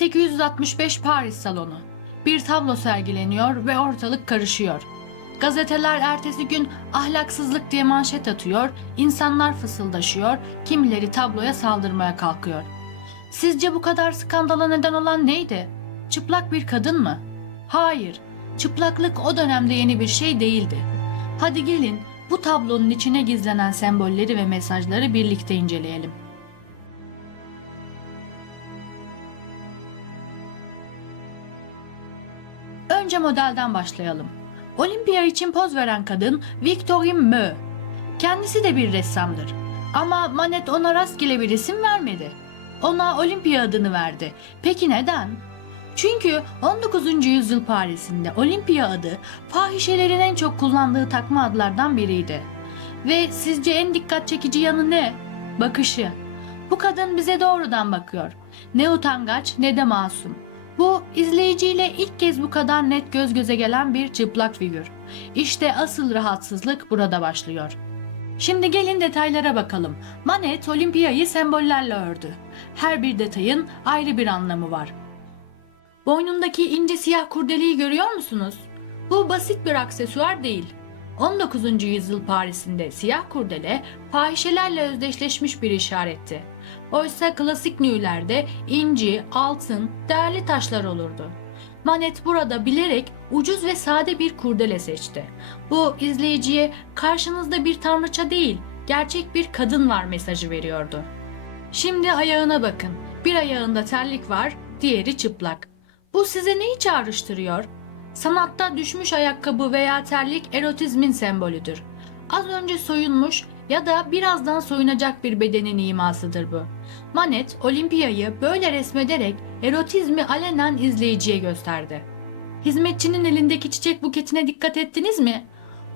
1865 Paris salonu. Bir tablo sergileniyor ve ortalık karışıyor. Gazeteler ertesi gün ahlaksızlık diye manşet atıyor, insanlar fısıldaşıyor, kimileri tabloya saldırmaya kalkıyor. Sizce bu kadar skandala neden olan neydi? Çıplak bir kadın mı? Hayır, çıplaklık o dönemde yeni bir şey değildi. Hadi gelin bu tablonun içine gizlenen sembolleri ve mesajları birlikte inceleyelim. Önce modelden başlayalım. Olimpiya için poz veren kadın Victorine Mö. Kendisi de bir ressamdır. Ama Manet ona rastgele bir isim vermedi. Ona Olimpiya adını verdi. Peki neden? Çünkü 19. yüzyıl Paris'inde Olimpiya adı fahişelerin en çok kullandığı takma adlardan biriydi. Ve sizce en dikkat çekici yanı ne? Bakışı. Bu kadın bize doğrudan bakıyor. Ne utangaç ne de masum. Bu izleyiciyle ilk kez bu kadar net göz göze gelen bir çıplak figür. İşte asıl rahatsızlık burada başlıyor. Şimdi gelin detaylara bakalım. Manet Olimpiyayı sembollerle ördü. Her bir detayın ayrı bir anlamı var. Boynundaki ince siyah kurdeleyi görüyor musunuz? Bu basit bir aksesuar değil. 19. yüzyıl Paris'inde siyah kurdele fahişelerle özdeşleşmiş bir işaretti. Oysa klasik nüylerde inci, altın, değerli taşlar olurdu. Manet burada bilerek ucuz ve sade bir kurdele seçti. Bu izleyiciye karşınızda bir tanrıça değil, gerçek bir kadın var mesajı veriyordu. Şimdi ayağına bakın. Bir ayağında terlik var, diğeri çıplak. Bu size neyi çağrıştırıyor? Sanatta düşmüş ayakkabı veya terlik erotizmin sembolüdür. Az önce soyunmuş ya da birazdan soyunacak bir bedenin imasıdır bu. Manet, Olimpiyayı böyle resmederek erotizmi alenen izleyiciye gösterdi. Hizmetçinin elindeki çiçek buketine dikkat ettiniz mi?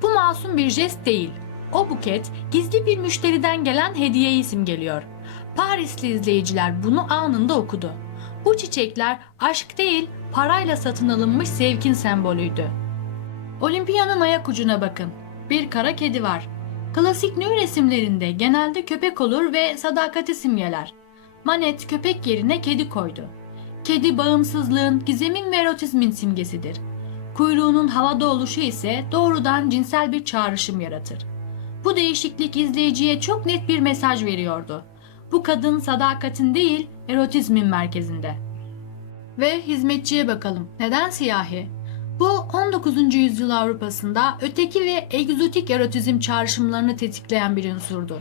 Bu masum bir jest değil. O buket gizli bir müşteriden gelen hediyeyi simgeliyor. Parisli izleyiciler bunu anında okudu. Bu çiçekler aşk değil, parayla satın alınmış zevkin sembolüydü. Olimpiya'nın ayak ucuna bakın. Bir kara kedi var. Klasik nü resimlerinde genelde köpek olur ve sadakati simgeler. Manet köpek yerine kedi koydu. Kedi bağımsızlığın, gizemin ve erotizmin simgesidir. Kuyruğunun havada oluşu ise doğrudan cinsel bir çağrışım yaratır. Bu değişiklik izleyiciye çok net bir mesaj veriyordu. Bu kadın sadakatin değil, erotizmin merkezinde. Ve hizmetçiye bakalım. Neden siyahi? Bu 19. yüzyıl Avrupa'sında öteki ve egzotik erotizm çağrışımlarını tetikleyen bir unsurdu.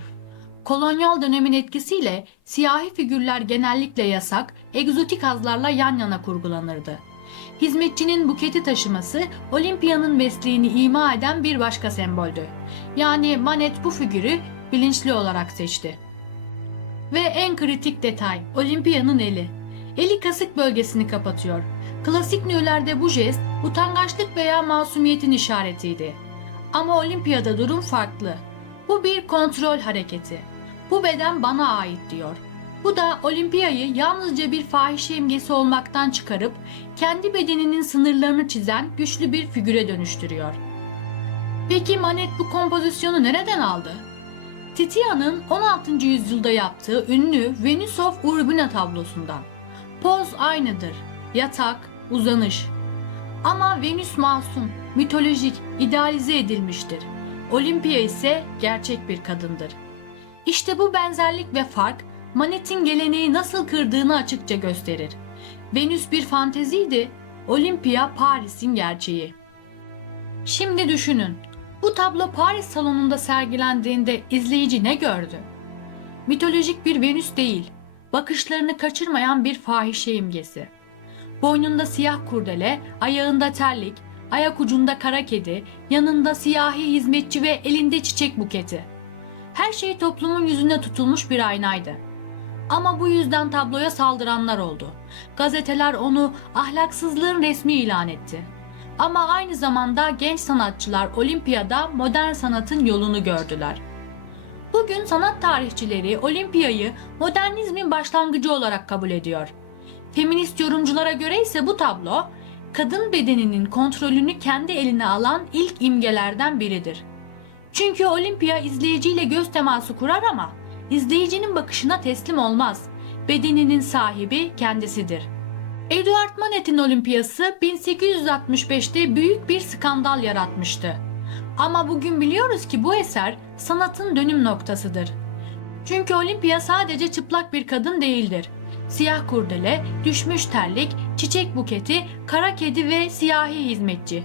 Kolonyal dönemin etkisiyle siyahi figürler genellikle yasak, egzotik hazlarla yan yana kurgulanırdı. Hizmetçinin buketi taşıması Olimpiya'nın mesleğini ima eden bir başka semboldü. Yani Manet bu figürü bilinçli olarak seçti. Ve en kritik detay Olimpiya'nın eli. Eli kasık bölgesini kapatıyor. Klasik nüylerde bu jest utangaçlık veya masumiyetin işaretiydi. Ama olimpiyada durum farklı. Bu bir kontrol hareketi. Bu beden bana ait diyor. Bu da olimpiyayı yalnızca bir fahişe imgesi olmaktan çıkarıp kendi bedeninin sınırlarını çizen güçlü bir figüre dönüştürüyor. Peki Manet bu kompozisyonu nereden aldı? Titian'ın 16. yüzyılda yaptığı ünlü Venus of Urbina tablosundan. Poz aynıdır. Yatak, uzanış. Ama Venüs masum, mitolojik, idealize edilmiştir. Olimpiya ise gerçek bir kadındır. İşte bu benzerlik ve fark Manet'in geleneği nasıl kırdığını açıkça gösterir. Venüs bir fanteziydi, Olimpiya Paris'in gerçeği. Şimdi düşünün, bu tablo Paris salonunda sergilendiğinde izleyici ne gördü? Mitolojik bir Venüs değil, bakışlarını kaçırmayan bir fahişe imgesi. Boynunda siyah kurdele, ayağında terlik, ayak ucunda kara kedi, yanında siyahi hizmetçi ve elinde çiçek buketi. Her şey toplumun yüzüne tutulmuş bir aynaydı. Ama bu yüzden tabloya saldıranlar oldu. Gazeteler onu ahlaksızlığın resmi ilan etti. Ama aynı zamanda genç sanatçılar olimpiyada modern sanatın yolunu gördüler. Bugün sanat tarihçileri olimpiyayı modernizmin başlangıcı olarak kabul ediyor. Feminist yorumculara göre ise bu tablo kadın bedeninin kontrolünü kendi eline alan ilk imgelerden biridir. Çünkü olimpiya izleyiciyle göz teması kurar ama izleyicinin bakışına teslim olmaz. Bedeninin sahibi kendisidir. Eduard Manet'in olimpiyası 1865'te büyük bir skandal yaratmıştı. Ama bugün biliyoruz ki bu eser sanatın dönüm noktasıdır. Çünkü Olimpiya sadece çıplak bir kadın değildir. Siyah kurdele, düşmüş terlik, çiçek buketi, kara kedi ve siyahi hizmetçi.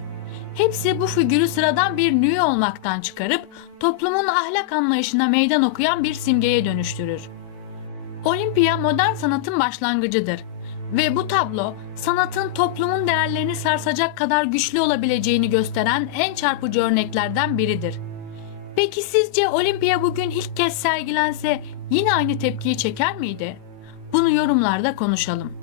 Hepsi bu figürü sıradan bir nüy olmaktan çıkarıp toplumun ahlak anlayışına meydan okuyan bir simgeye dönüştürür. Olimpiya modern sanatın başlangıcıdır ve bu tablo sanatın toplumun değerlerini sarsacak kadar güçlü olabileceğini gösteren en çarpıcı örneklerden biridir. Peki sizce Olimpiya bugün ilk kez sergilense yine aynı tepkiyi çeker miydi? Bunu yorumlarda konuşalım.